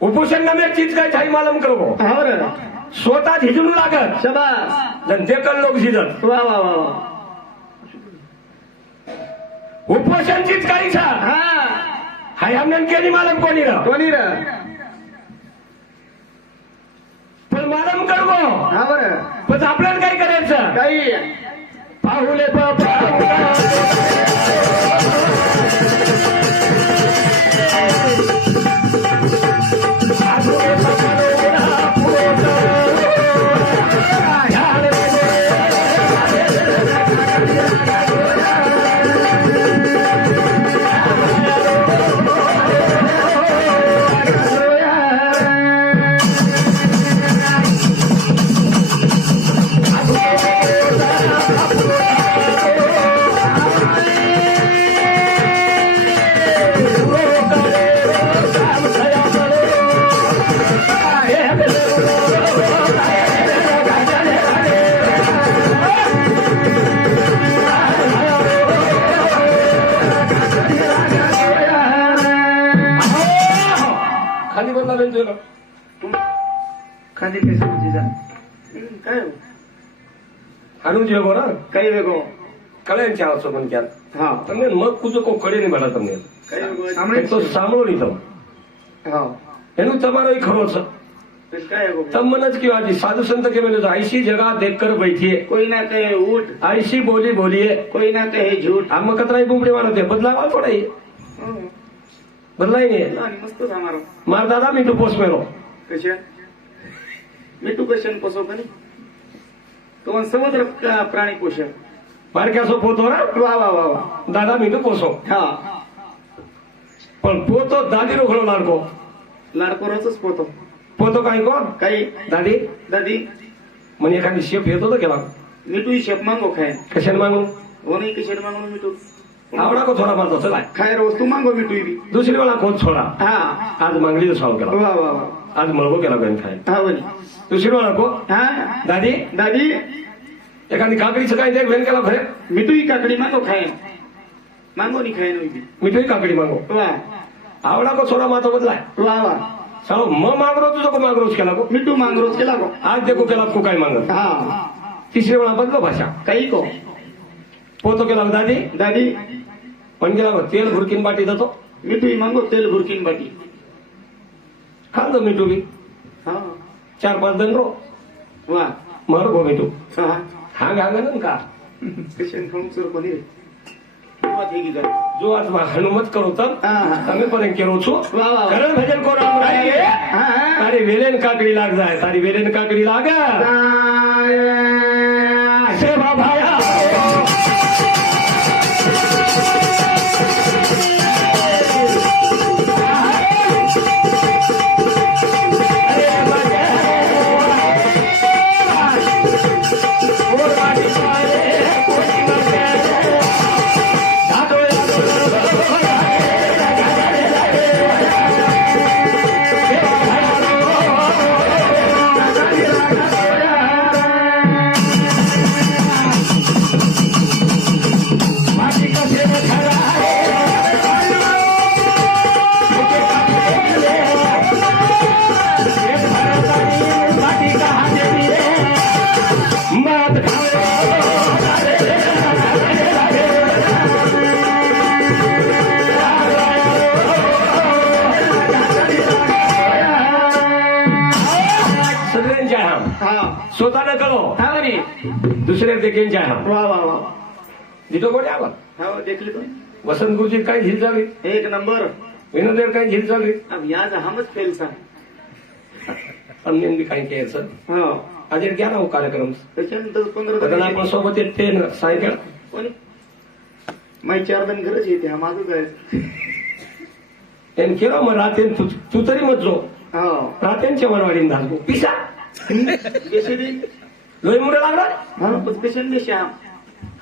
उपोषण नाम एक चीज काय छाई मालूम करो स्वतः झिजून लागत शाबास जन देखल लोक झिजत वा वा वा वा उपोषण चीज काही छा हा हाय हमने केली मालूम कोणी र कोणी र पण मालूम करगो हा बर पण आपल्याला काय करायचं काही पाहुले बाबा खाली बोलला बेंचोला खाली पैसे तुझा काय आणून जेवो ना काही वेगो कळ्यांच्या आवश्यक पण क्या हा તમને મગ પૂછો કો કડે નહીં ભલા તમને काही वेगो એક તો સાંભળો નહીં તમે हा એનું તમારો ખરો છે काय वेगो તમ મને જ કયો આજે સાધુ સંત કે મેં ऐसी जगह देख कर बैठिए कोई ना कहे उठ ऐसी बोली बोलिए कोई ना कहे झूठ આમાં કતરાઈ બુમડી વાળો તે બદલાવા થોડા એ બદલાય નહીં मस्त हमारो માર દાદા મીઠું પોસ મેલો कशा मिठू कशन पोसो कनी तो समुद्र प्राणी पोषण મારે ક્યાં પોતો રા वा वा वा वा દાદા મીઠું પોસો हा પણ પોતો દાદીનો ઘણો લાડકો लाडको रोजच पोतो પોતો કાંઈ કોણ काही દાદી दादी મને એખાદી શેપ येतो તો केला मिठू ही शेप मांगो खाय कशाने मागू वो नहीं किशोर मांगो मिठू आवडा को थोडा मारतो चला खाय वस्तू मांगो मिठू भी दुसरी वेळा कोण छोडा हा आज मागली तो साव केला वा वा वा आज मळबो केला गण खाय हा बनी दुसरी वेळा को हा दादी दादी एखादी काकडीचं काय देख वेन केला खरे मिठू ही काकडी मांगो खाय मांगो नहीं खाय नो भी मिठोई काकडी मागो वा आवडा को छोडा मातो बदलाय वा वा साव म मागरो तुझं को मागरोच केला को मिठू मांगरोज केला गो आज देखो केला को काय मागत हा तिसरी वेळा बदलो भाषा काही को पोतो केला दादी दादी पण गेला को तेल भुरकीन बाटी देतो मिठू ही मांगो तेल भुरकीन बाटी खांदो मिठू बी हा 4-5 दन रो वा मारो गो मिठू हा हांग हांग का कशन खाऊन सुरू कोणी रे વાત થઈ ગઈ તારી. જો આ હનુમત કરો તમ હા, હા. તમે પણ કેરો છો વાહ, વાહ. કરણ ભજન કો રામ રાય હા, હા. તારી વેલેન કાકડી લાગ જાય તારી વેલેન કાકડી લાગે સેવા ભાયા स्वतःला कळो हा बनी दुसऱ्या देखील जाय हम वा वा वा जिथं कोणी आला हा देखली तो वसंत गुरुजी काय झील झाली एक नंबर विनोदेव काय झील झाली अब याज हमच फेल सा अમને બી કાંઈ કહે સર हा આજે ક્યાં આવો કાર્યક્રમ त्याच्यानं 10-15 બધા आपण सोबत येते ना सायंकाळ कोणी माई 4 जण घरच येते हा माझं काय એમ કેવો માં રાતે તું તરી મત જો हा રાતે છે મારવાડી ધારકો પીસા बेसे दे લોહી મુડે लागला हा पण पेशंट दे श्याम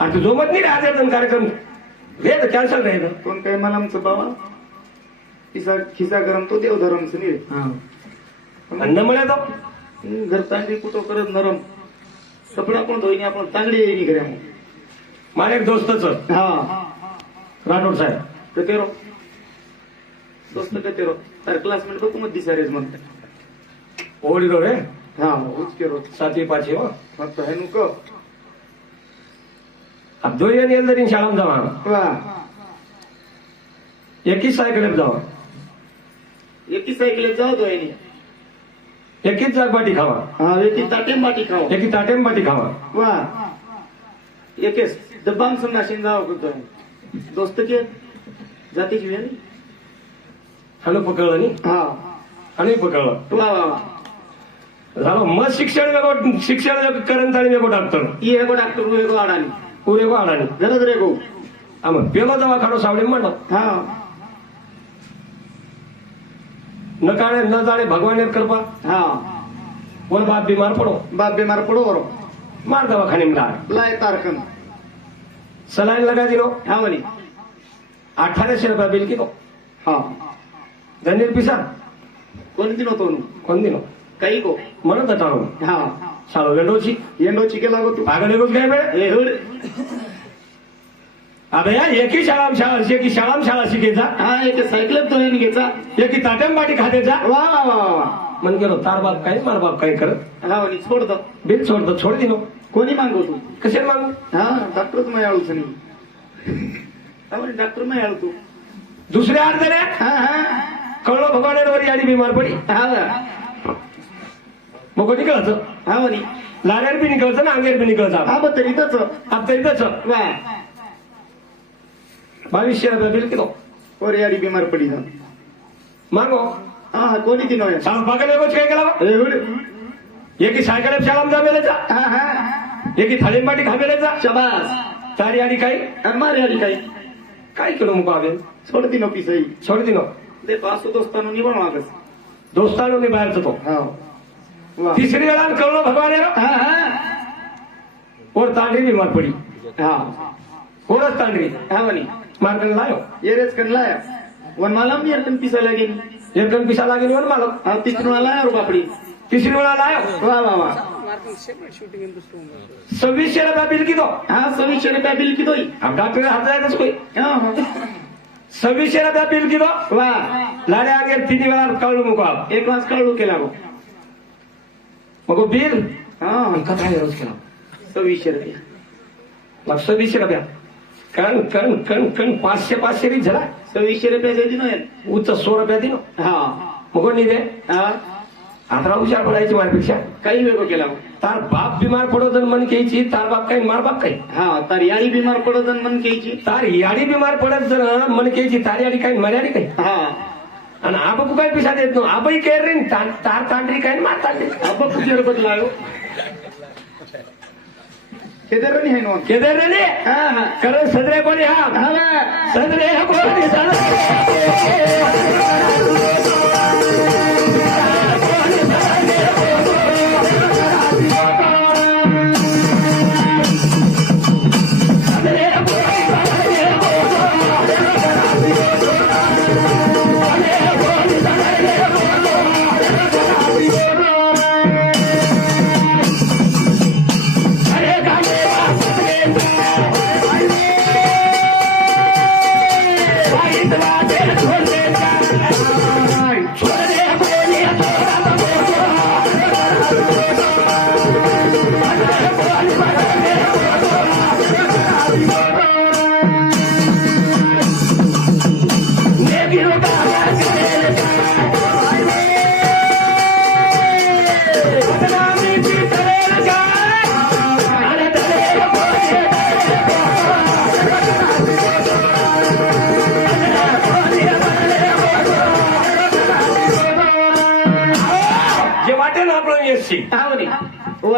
आणि तू झोमत नाही राहते पण कार्यक्रम रे तर कॅन्सल राहिलं कोण काय मला आमचं बाबा खिसा गरम तो देव धरम सुनी रे हा अन्न મળે તો घर तांगडी कुठं करत नरम सपना पण धोईने आपण तांगडी येईनी घरे મારે એક દોસ્ત છે हा રાઠોડ સાહેબ तर तेरो दोस्त कहते रहो तार क्लासमेट को मत दिसा रेज मन ओडी रो रे हाँ उच के रो सातवी पाचवी हो मत तो है नु को अब दो ની અંદર ની શાળામાં જવાનું वाह એકી સાયકલે જવાનું एक ही साइकिल जाओ तो है नहीं એકી જ બાટી ખાવા हाँ एक ही ताटे बाटी खाओ એકી તાટેમ બાટી ખાવા वाह एक दबांग सुनना जाओ तो है दोस्त के जाती की वेली હાલો પકડलं ની हाँ અને પકડलं वाह वाह वाह झालं मग शिक्षण करंताळी वेगो डॉक्टर ये है को डॉक्टर वो है को आड़ानी પૂરેકો આડાની गरज रे को આમાં પેલો દવાખાનો સાવડે માંડો हाँ નકાળે ન જાણે ભગવાને કૃપા हाँ બોલ બાપ બીમાર પડો बाप बीमार पड़ो करो માર દવાખાને લાય लाए तारकन સલાઈન લગાવી દીધો हाँ वनी 1800 રૂપિયા બિલ કીધો हाँ ધન્ય પીસા कौन दिनो तो કોણ દીનો कई को મને દટાણો हाँ સાલો વેડો છી ये नो चिके लागो तू આગળ એવો જ ગઈ બે ए हुड अबे यार एकी शाळाम शाळा शिकायचा हाँ एक साइकिल तो है नहीं घेचा एकी ताटम बाटी खाद्याचा वाह वाह वाह वाह मन गेलो तार बाप काय मार बाप काय करत हाँ वनी छोड़ दो बिल सोडतो छोड दिनो कोणी मांगो तू कसे मागू हाँ डॉक्टर तो मैं आळू सनी हाँ वनी डॉक्टर मैं आळू तू दुसऱ्या अर्धने हाँ हाँ कळलो भगवानेवर याडी बीमार पडी हाँ मग निकळत हाँ वनी लारेर बी निकळत ना अंगेर बी निकळत हाँ बतरी तो आता इथंच वाह 2200 रुपया बिल किलो और यारी बीमार पड़ी था मागो हाँ हाँ कोणी दिनो है साल पागल एवोच काय केला ए हुड एकी सायकल शाळाम जावेलेचा हाँ हाँ एकी थाळीम बाटी खावेलेचा शाबाश तारी आडी काय और मार यारी काई काय केलो मुको आवे छोड़ दिनो पिसई छोड दिनो दे पासो दोस्तानो निवण वागस दोस्तानो नि बाहेर जातो हाँ वाह तिसरी वेळा कळलो भगवानेर हाँ हाँ और तांडरी बीमार पडी हाँ कोणच तांडरी हाँ वनी मार्कन लायो ये रेस कर लाया वन मालम यार कन पिसा लगे एक गण पिसा लागेल वर मालक हाँ तीसरी वाला है और बापड़ी तिसरी वेळा लायो वाह वाह वाह 2600 रुपया बिल किलो हाँ 2600 रुपया बिल की दोई अब डॉक्टर हात जायचं कोई हाँ हाँ 2600 रुपया बिल किलो वाह लाडे आगे 3 वेळा कळलो मुको आप एक वाज काढू केला गो मग बिल हाँ कथा रोज केला 2600 रुपया मग 2600 रुपया कण कण कण कण 500 री झाला 2600 रुपया दे दिनो यार उच्च 100 रुपया दिनो हाँ मग कोणी दे हाँ आता हुशार पडायची मारपेक्षा काही वेगो केला गो तार बाप बीमार पडो तर मन घ्यायची तार बाप काही मार बाप काही हाँ तार यारी बीमार पडो जन मन केची तार याडी बीमार पडत जर मन घ्यायची तार याडी काही मर्यादी काही हाँ आणि आबाकू काय पिसा देत नो आबाई केर रे तार तांडरी काय मार तांडरी अब कुठे बदलायो केदर नहीं है नो केदर रे हाँ हाँ कारण सदरे कोणी हा हाँ सदरे कोणी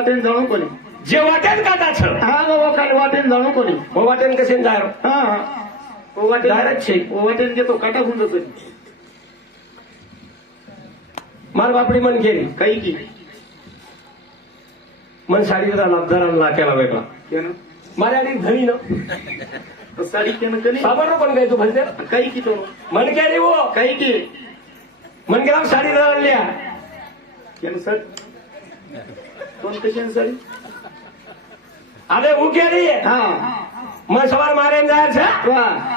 वाटेन जाणू कोणी जे वाटेल काटा छळ हाँ वो खाली वाटेन जाणू कोणी हो वाटेल कसे जाय हाँ हाँ वो वाटेन Direct छे. वो वाटेन के तो काटा गुंज मार बापडी मन केली काही की मन साडी जरा लाक्याला वेगळा क्या ना मारे आणि धणी न तो साड़ी के ना कनी साबर पण काय तू भलते काही की तो मन केली वो काही की मन गेला साडी जरा लिया क्या ना सर कौन कशी आहे साडी अरे वो केली हाँ मन सवार मारे जायचं वाह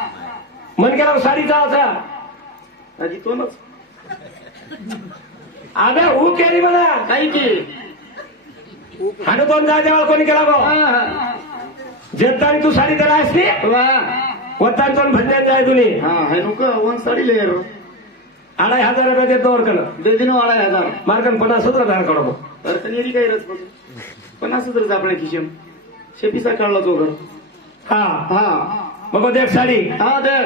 मन गेला साडी जायचा आधी तोनच अबे हू केली म्हणा काही की हाणू दोन जाय देवाला कोणी केला गो जेतानी तू साडी त्याला असली वा वत्तान दोन भंजन जाय तुम्ही हा है नुक वन साडी लेर 2,500 देतो वर कन दे दिनो 2,500 मार्कन 50 हजार कडो अर्थनेरी काही रस बघ 50 आपल्या खिशेम शेपीसा काढला तो घर हा हा मग देख साडी हा दे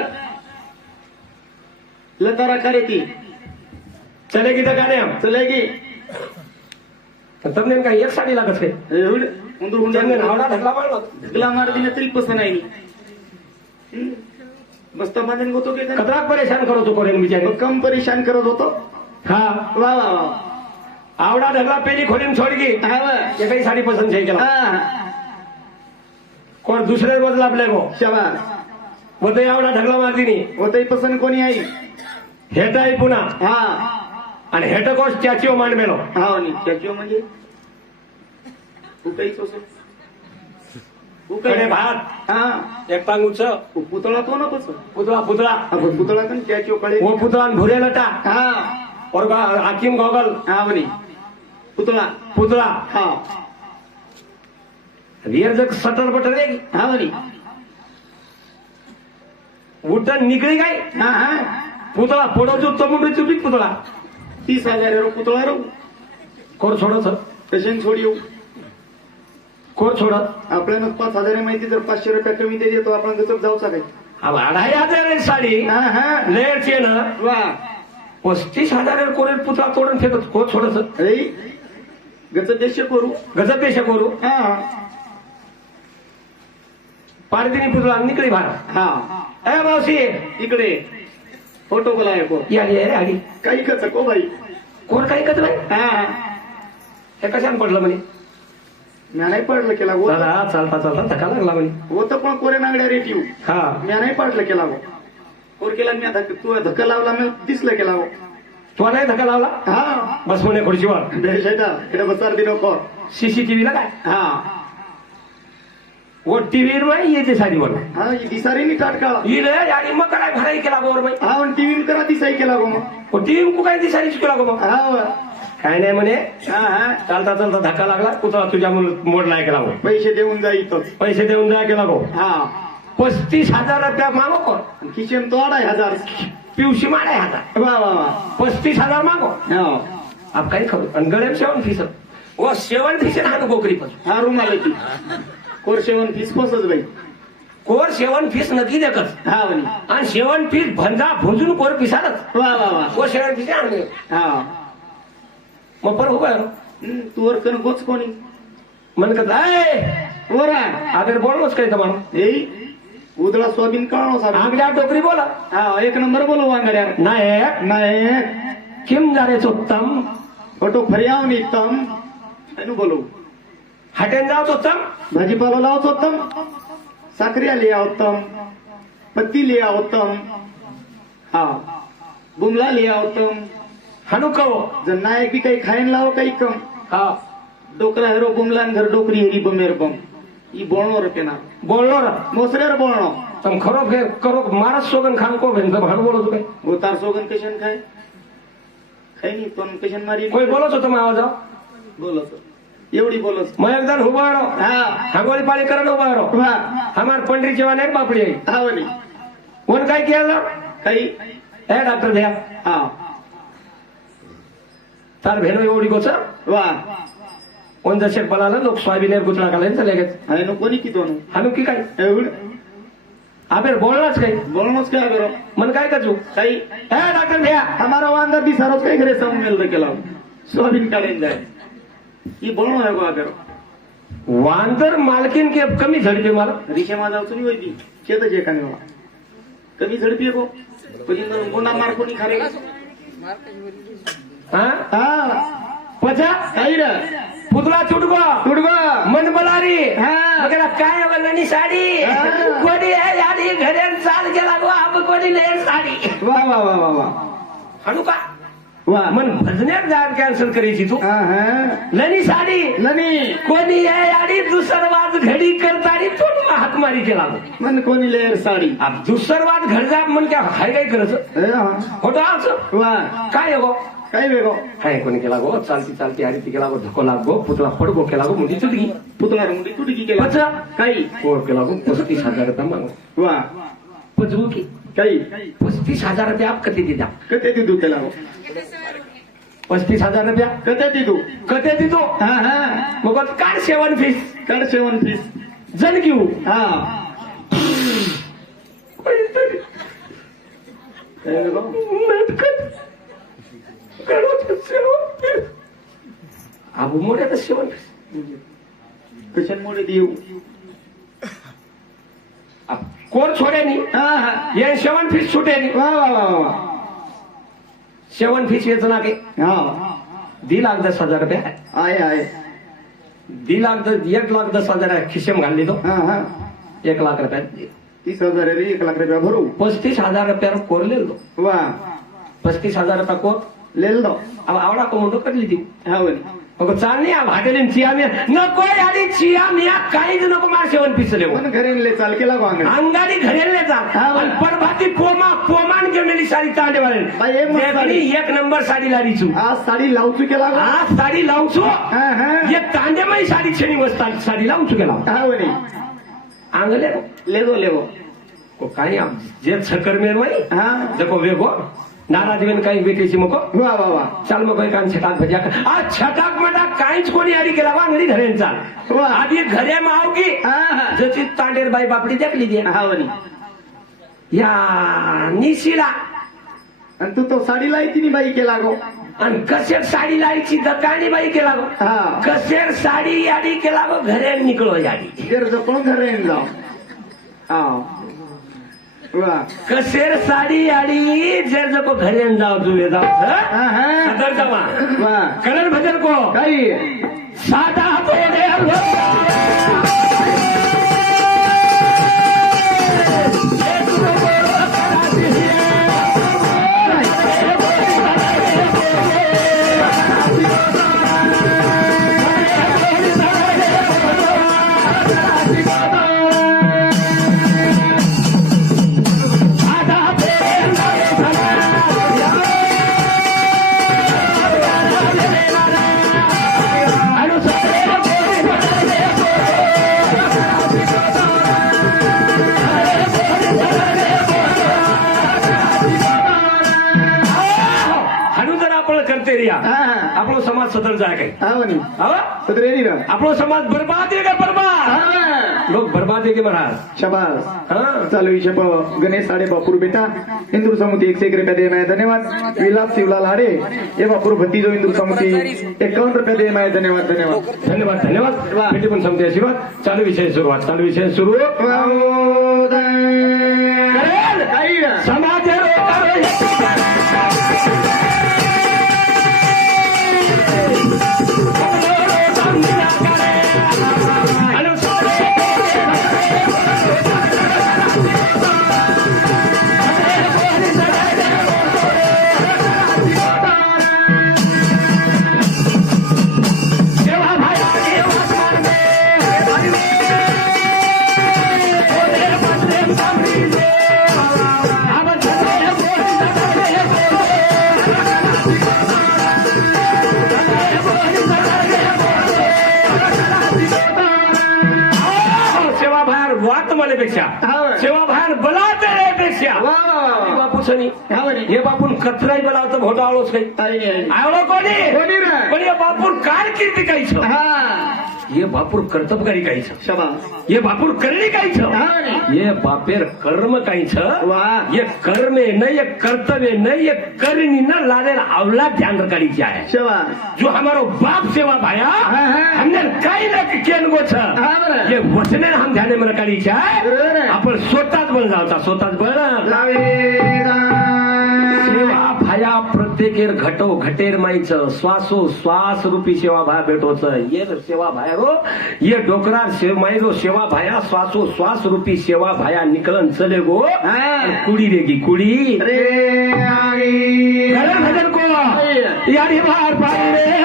लतारा करे ती चलेगी तर गाणे हम चलेगी તમને કઈ એક સાડી લાગે છે उंदर તમને हुंडा નાવડા ઢગલા મારલો ढगला मार दिने तरी पसंत नाही बसता बांधून होतो की काय? કતરાક પરેશાન કરો છો કોરેન બિચારી कम परेशान करत होतो હા वा वा वा આવડા ઢગલા પેલી ખોલીને છોડી ગઈ हा वा. એ કઈ સાડી પસંદ છે કેલા हा કોણ दुसरे बदला आपल्या शाबास वो ते आवडा ढगला मारती नी होतही पसंत कोणी आई हेटाई पुन्हा हा आणि हेट कोस चाचीओ मांडमेलो हा नी त्याची म्हणजे उकाईच असो कडे उकाई भात हा एक टांग उच पुतळा तो ना पस पुतळा पुतळा आपण पुतळा पण त्याची कडे वो पुतळा आणि भुरे लटा हा और हाकिम गॉगल हा म्हणे पुतळा पुतळा हा रियर जग सटर बटर रे हा म्हणे उठन निकळी काय हा हा पुतळा फोडवतो तमुंडी चुटीत पुतळा 30,000 रो पुतळा रो कोर सोडत कशाने सोड येऊ कोर सोडत आपल्याला 5,000 माहिती जर 500 रुपये कमी दे देतो आपण गचप जाऊचा काय 2,500 साडी हा हा लेअरची ना वा 35,000 कोरेल पुतळा तोडून फेकत कोर सोडत ऐ गचप देश करू गजब पेशा करू हा पारदिनी पुतळा निकळी भार हा ए मावशी इकडे फोटो बोलाय को या आली काही कच को बाई कोर काही कच नाही हा हे कशाने पडलं म्हणे म्या नाही पडलं केला वो दादा चालता चालता धक्का लागला म्हणे वो तर पण कोरे नागड्या रेटिव हा म्या नाही पडलं केला वो कोर केला म्या तू धक्का लावला मी दिसलं केला वो तो नाही धक्का लावला हा बस म्हणे खुर्चीवर बेश आहे का इकडे बसार दिनो को सीसीटीव्हीला काय हा वो टीव्हीवर येते साडीवर हा दिसारी नी टाटकाळा इले आणि मग काय भराई केला गोवर बाई हा पण टीव्ही करा दिसाई केला गो मग वो टीव्ही को काय दिसारी केला गो मग हा वा. काय नाही म्हणे हा हा चालता चालता धक्का लागला पुतळा तुझ्या मोडला केला गो पैसे देऊन जा इथंच पैसे देऊन जा केला गो हा 35,000 रुपया मागो कोण किचन तो 2,500 पिवशी माडे हाता वा वा वा 35,000 मागो हा आप काही करू आणि गळ्यात शेवण फीस वो शेवण फीस हा गोकरी पण हा रूम आले की कोर सेवन फीस पसच बाई कोर शेवण फीस नक्की देखत हा म्हणे आणि शेवण फीस भंजा भोजून कोर पिसालच वा वा वा वो शेवण फीस आणले हा मग पर उभा तू वर कन गोच कोणी म्हणत आहे वरा अगर बोललोच काही तर म्हणून ए उदळा सोयाबीन कळणो साहेब आगड्या टोकरी बोला हा एक नंबर बोलू वांगड्या नाही नाही किम जारेच उत्तम फोटो फरियाव नितम एनु बोलू हटेन जावत उत्तम भाजीपाला लावतो उत्तम साखरिया लिया उत्तम पत्ती लिया उत्तम हा बुमला लिया उत्तम हानू कहो जर नायक बी काही खायन लाव काही कम हा डोकरा हेरो बुमला घर डोकरी हेरी बमेर बम ई बोलणो रे पेना बोललो ना मोसरेर बोलणो तम खरो करो महाराज सोगन खान को भेन हाणू बोलो तू काय गोतार सोगन कशन खाय खाय नी पण कशन मारी कोई बोलो तो तुम्ही आवाज बोलत एवढी बोलत मैं एकदम उभा रहो हा हागोली पाळी करण उभा रहो वा हमार पंडित जेवण आहे बापडी आहे हा वनी कोण काय केलं काही ए डॉक्टर भैया हा तार भेनो एवढी गोच वा कोण जसे पळाला लोक सोयाबीन गुतळा घालायला चले गेले हाय नो कोणी कितो नो हानू की काय एवढ आबेर बोललाच काही बोलणोच काय बरो मन काय कचू काही ए डॉक्टर भैया हमारा वांदर भी सारोच काही घरे सम मेल केला सोयाबीन काढेन जाय ई बोलणो है गो आगर वांदर मालकीन के कमी झडपे मला रिशा माझा उचनी होई ती चेत जे काने वा कमी झडपी गो पजिन गोंडा मार कोणी खारे हा हा पचा काही रे पुतळा तुटगो तुडगो मन बलारी हा. वगैरे काय वल्लनी साडी हा. कोणी आहे यादी घरे चाल गेला गो आप कोणी ले साडी वा वा वा वा वा हाणू का वा मन भजण्यात जाण कॅन्सल करायची तू लनी साडी लनी कोणी आहे आणि दुसरवाज घडी करतानी तो हातमारी केला मन कोणी लेअर साडी दुसरवाज घडजा म्हण क्या हाय काय करायचं होतं असं वा काय आहे गो काय वेगो काय कोणी केला गो चालती चालती आणि ती केला गो धक्को लागो पुतळा पडगो केला गो मुंडी तुटगी पुतळा मुंडी तुटकी केला पचा काही कोण केला गो 35,000 रुपये मागो वा पजवू की काही 35,000 रुपये आप कधी दिदा कते दिदू त्याला 35,000 रुपये कते दिदू कधी दिदो मग काढ 7 फीस काढ 7 फीस जण घेऊ हा आबू मोठ्या तर 7 फीस कशामुळे देऊ कोण छोड्यानी ये 7 फीस सुट्यानी वा वा वा वा 7 फीस याचं ना के हा 2,10,000 रुपये आहे आहे 1,10,000 खिशेम घालली तो हा हा 1 लाख रुपयात 30,000 रे 1 लाख रुपया भरू 35,000 रुपयावर कोरलेल तो वा 35,000 रुपया कोर लेल दो आवडा कोमोटो करली ती हा बोल अगं चाल नाही भाटेली चिया मिया नको आणि चिया मिया काहीच नको मार 7 पीस लेव पण घरेले चाल केला गो अंगण अंगाडी घडेल जा हा. आणि परभाती पोमान घेऊन मेली साडी तांडे बाई, एक मस्त वाले साडी. 1 नंबर साडी लाडीचू आज साडी लावचू केला गो आज साडी लावचो हा हा एक तांडेमाई साडी छेनी वस्ता साडी लावचू गेला हा बोली आंगले लेगो लेगो को काही जे छकर मेर माई हा देखो वेगो नाराज वेन काही भेटेची मको वा वा वा चाल मग काही काम छटाक भजा आज छटाक म्हणा काहीच कोणी आडी केला वांगडी घरेन चाल वा. आधी घरे मावगी हा हा जशी तांडेर बाई बापडी देखली दे हा बोली या निशिला आणि तू तो साडी लायची नी बाई केला गो आणि कसेर साडी लायची दकाणी बाई केला गो हा कसेर साडी याडी केला गो घरे निकलो याडी जर जपून घरे जाऊ हा वा कसेर साडी याडी जर जको घरे जाओ तुले जाओ हा हा सदर जमा वा करण भजन को काही सादा बोले हा हा આપણો સમાજ સદર જાય કઈ हा बोली હવે सदरेनी ना આપણો સમાજ બરબાદ है क्या बर्बाद हा लोग बर्बाद है के महाराज शाबास हाँ चालू हिशोब गणेश साडे बापूर बेटा इंदूर समिती 101 रुपया दे मैं धन्यवाद विलास शिवलाल हाडे ये बापूर भतीजो इंदूर समिती 51 रुपया दे मैं धन्यवाद धन्यवाद धन्यवाद धन्यवाद वाह. भेटी पण समजे आशीर्वाद चालू विषय सुरुवात चालू विषय सुरू काही ना समाज पेक्षा हा. सेवा बाहेर बलापेक्षा वा वा वा बापू सनी हा बोली हे बापून कचराही बलावतं भोटा आलोच काही आई आई आवडो कोणी कोणी रे? पण हे बापूर कारकिर्दी काहीच हा ये बापूर कर्तबगारी काहीच शाबास ये बापूर करणी काहीच हा बोली ये बापेर कर्म काहीच वाह. ये कर्मे न ये कर्तव्य न ये करनी न लादेर अवलाद ध्यान रखाड़ी है शाबास जो हमारो बाप सेवा भाया हाँ, हाँ. हमने कई न केन गो छ हाँ, बरं. ये वचने हम ध्यान में रखाड़ी बरोबर है आहे. आपण स्वतःच बन जावता स्वतःच बन लावे सेवा भाई भाया प्रत्येकेर घटो घटेर माईचं श्वासो श्वास रूपी सेवा भाया भेटोच ये सेवा भाया रो ये डोकरार मायरो सेवा भाया श्वासो श्वास रूपी सेवा भाया निकलन चले गो कुड़ी रेगी कुड़ी रे आई भजन को यारी बार पाई रे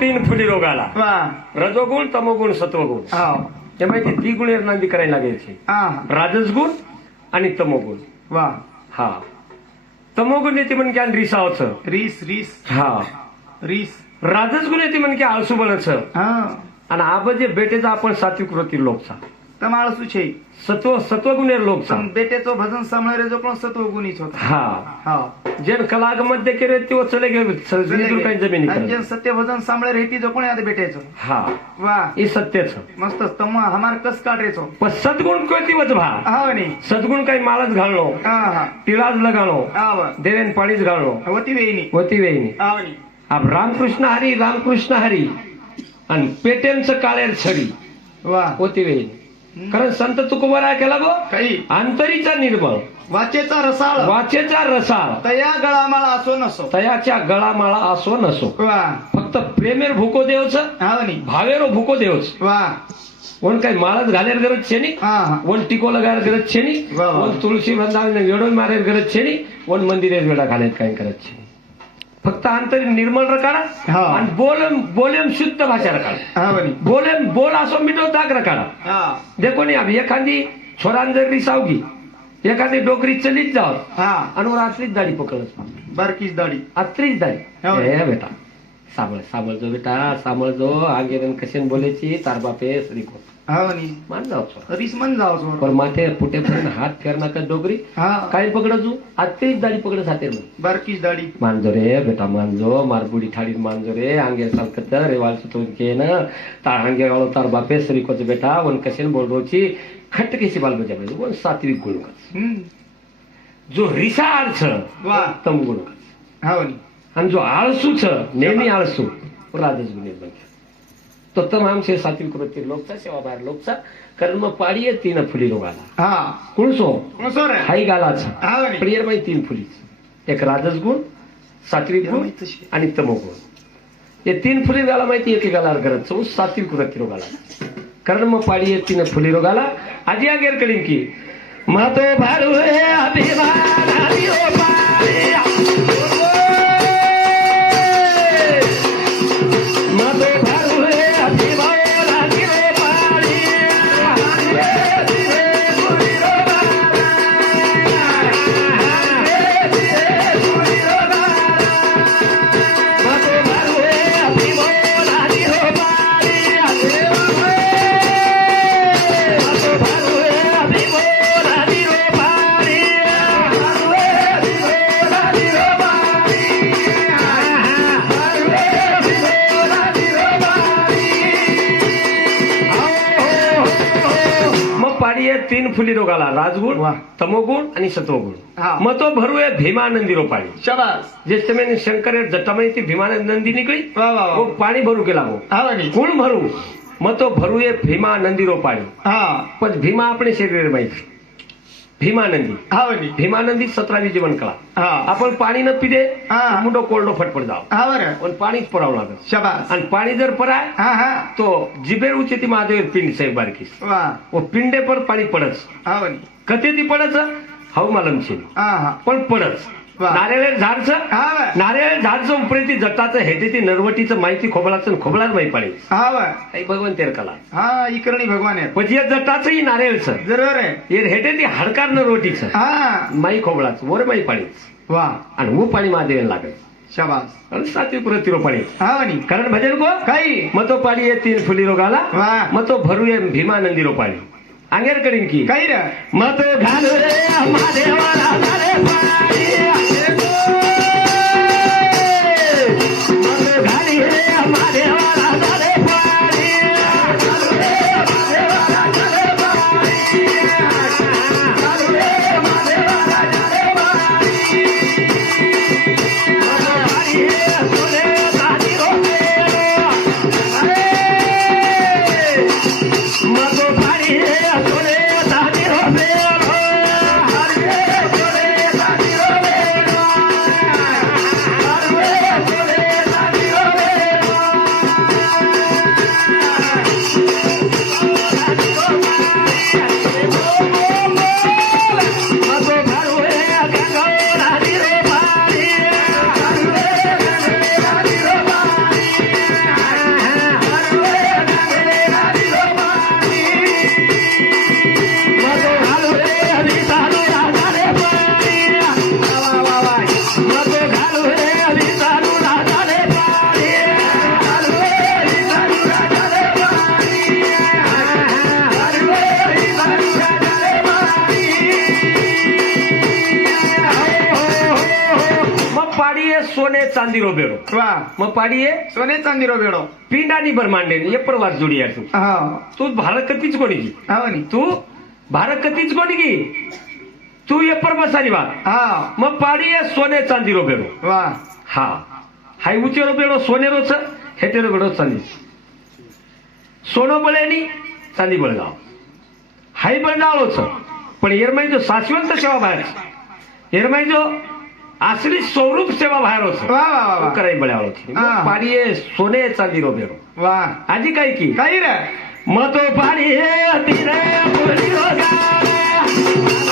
तीन फुली रोगाला रजोगुण तमोगुण सत्वगुण त्यामुळे ती द्विगुणेर नांदी करायला लागायची राजसगुण आणि तमोगुण वा हा तमोगुण येते म्हणजे आणि रिसावचं रीस रीस हा रीस राजसगुण येते म्हणजे आळसू बनायचं आणि आबजे बेटेचा आपण सात्विक वृत्ती लोकचा तमाळसू छे सत्वगुणेर लोकचा बेटेचो भजन सांभाळरे जो पण सत्वगुणीच होता हा जेन कलाग मध्ये केले ते चले गेले काही जमिनी जे सत्य भजन सांभाळे रे ती जो कोणी आता भेटायचो हा वा हे सत्यच मस्त तम हमार कस काढरेचो पण सद्गुण कोणती वच भा हा नी सद्गुण काही माळच घालणो टिळाच लगाणो देवेन पाणीच घालणो होती वेईनी अब रामकृष्ण हरी आणि पेटेंचं काळेर छडी वा होती वेईनी कारण संत तुकोबारा केला गो काही अंतरीचा निर्मळ वाचेचा रसाळ तया गळामाळा असो नसो तयाच्या गळामाळा असो नसो वा फक्त प्रेमेर भूको देवच भावेरो भूको देवच वा वन काही माळच घालेर गरज छे नी वन टिको लगायर गरज छे नी वन तुळशी वृंदावन वेडो मारेर गरज छे नी वन मंदिरेर वेडा घालेर काही गरज छे फक्त अंतरी निर्मळ रकाडा आणि बोलेम शुद्ध भाषा रकाडा बोल असो मिटो दाग रकाडा देखो नी अभी एखादी छोरान जर रिसावगी एखादी डोकरी चलीच जाव आणि रात्रीच दाढी पकडत बारकीच दाढी आत्रीच दाढी हे बेटा सामळ जो बेटा सामळ जो आगे कशेन बोलेची तार बापे श्रीको मान जाओ रीस मन जाओ पर माथे पुटे हात फेरना का डोकरी काय पकडजू आत्रीच दाढी पकडत हाते बारकीच दाढी मानजो रे बेटा मानजो मारबुडी थाळी मानजो रे आंगे सालकत रेवाल सुतो के न तार आंगे वाळो तार बापे श्रीकोच बेटा वन कशेन बोलरोची खट्ट केसी बाल बजा वन सात्विक गुण जो रिसाळ छ तम गुण आणि जो आळसू छ नेहमी आळसू राजस गुण बनते तो तमाम से सात्विक वृत्ती लोकचा सेवा बाहेर लोकचा कर्म पाडिये तीन फुली रोगाला कुणसो हाई गालाचा प्रियर माई तीन फुली एक राजस गुण सात्विक गुण आणि तमोगुण हे तीन फुली गाला माहिती एक गाला करत सात्विक वृत्ती रोगाला कर्म पाडिये तीन फुली रोगाला आजी आगेर कळीन की महतो भारू अभिमान तीन फुली रोगाला राजगुण तमोगुण आणि सत्वगुण मग तो भरू आहे भीमानंदी रोपाळी शाबास ज्येष्ठमेन शंकर जटामय ती भीमानंदी निकळी वो पाणी भरू केला कोण भरू मग तो भरू आहे भीमानंदी रोपाळी पण भीमा आपले शरीर माहिती भीमानंदी 17वी जीवन कळा आपण पाणी न पिदे मुंडो कोरडो फटफट जाव पण पाणीच पडावं लागत शाबास आणि पाणी जर पराय तो जिबेर उचेती महादेव पिंड साहेब बारकी वो पिंडे पर पाणी पडच कथे ती पडच हाऊ मालम छे पण पडच वा. नारळ झाडचं हा वा. नारळ झाडचं उपरेती जटाचं हेटे ती नरवटीचं माहिती खोबळाचं खोबळाच माहिती पाणी हा वा. काही भगवान तेर कला हा इकडणी भगवान आहे म्हणजे या जटाचंही नारळचं जरूर आहे हे हेटे ती हाडकार नरवटीचं हा माई खोबळाचं वर माई पाणीच वा आणि वो पाणी महादेवाला लागत शाबास आणि सात्विक तिरो पाणी हा वनी कारण भजन को काही मग तो पाणी आहे तीन फुली रोगाला वा. मग तो भरू आहे भीमा नंदी पाणी अंगेर करीन की काही रे मग तो घालू रे महादेवाला घाले पाणी. मग तो घाली रे महादेवाला घाले पाणी. घालू रे महादेवाला घाले पाणी. घालू रे महादेवाला घाले पाणी. मग तो घाली रे सोने चांदी रोपेलो. मग तो घाली रे सोने चांदी रोपेलो. घाली रे सोने चांदी रोपेलो. घाली रे सोने चांदी रोपेलो. मग तो घालू रे गंगाला दिरो पाणी. घालू रे गंगाला दिरो पाणी. घालू रे गंगाला दिरो पाणी. मग तो घालू रे विसालूला झाले पाणी. वा वा वा. मग तो घालू रे विसालूला झाले पाणी. घालू रे विसालूला झाले पाणी. घालू रे विसालूला झाले पाणी. मग पाडी आहे सोने चांदी रोबेरो. वा मग पाडी आहे सोने चांदी रो बेडो पिंडानी ब्रह्मांडे ये परवास जोडी यार तू हा तू भारत कतीच कोणी की हा वनी तू भारत कतीच कोणी की तू ये पर बसानी बा हा मग पाडी आहे सोने चांदी रोबेरो. वा हा हाय उचे रोबेरो सोने रोच हेटे रोबेरो चांदी सोनं बळेनी चांदी बळगाव हाय बळगावच पण एरमाई जो शाश्वत सेवा बाहेर एरमाई जो असली स्वरूप सेवा बाहेर होत वा वा वा कराई बळ्यावर होती हा. पाडी आहे सोने चांदी रोबेरो वा आधी काय की काही रे मग तो पाणी हे अति रे पुरी रोगा.